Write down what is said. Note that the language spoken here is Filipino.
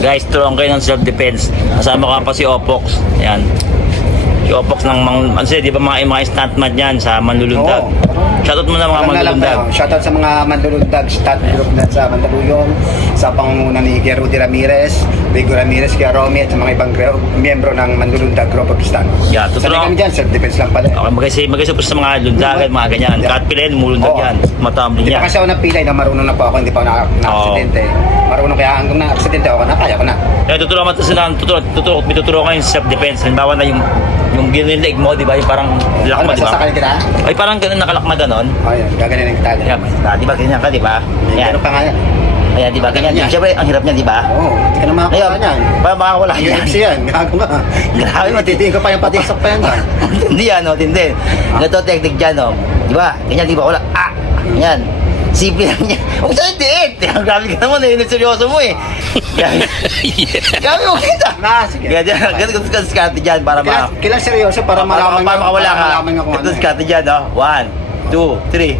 Guys, turuan kayo ng self-defense. Kasama ka pa si Opox. Yan. Si Opox ng di ba mga stuntman yan sa Manlulundag. Oo. Shoutout mo na mga Alam na lang Manlulundag. tayo. Shoutout sa mga Manlulundag stunt group na sa Mandaluyong, sa pangunguna ni Kuya Rudy Ramirez, Rigo Ramirez, Kuya Romy, at sa mga ibang miyembro ng Manlulundag Group of Stunt. Yeah, Sanay tuturuan. kami dyan, self-defense lang pala. Okay, magkasupos sa mga lundagan, mga ganyan. Yeah. Kahit pilayin, mulundag Oo. yan. Matambling Di yan. pa kasi ako napilay na marunong na po ako, hindi pa ako na-aksidente. Marunong kaya hanggang na-aksidente ako na, kaya ko na. Kaya tuturo kayo sa self-defense. Halimbawa na yung giniling leg mo, di ba? Yung parang Ano lakma, ba, di ba? sasakal kita? Ay, parang ganun nakalakma ganon. O yan, gaganin kita. Yan, di ba? Ganyan ka, di ba? Yan. Ganun pa nga yan. Ayan, di ba? Ganyan. Ganyan. Siyempre, ang hirap niya, di ba? Oo, hindi ka na Ngayon, makakuha niyan. makakawala yan. UFC yan, gago ba? Grabe, Matitiin ko pa yung patisok pa yan. Hindi yan, no? Hindi. Ito, technique dyan, no? Di ba? Ganyan, di ba? Wala. Ah! Ganyan. Simple lang yan. Huwag sa'yo, diit! Grabe ka naman, eh. Seryoso mo, eh. Grabe mo kita. Na, sige. Ganyan ka diskarte dyan para Kailan seryoso para malaman para makawala ka. malaman nga kung Ito ano. diskarte dyan, no? 1, 2, 3.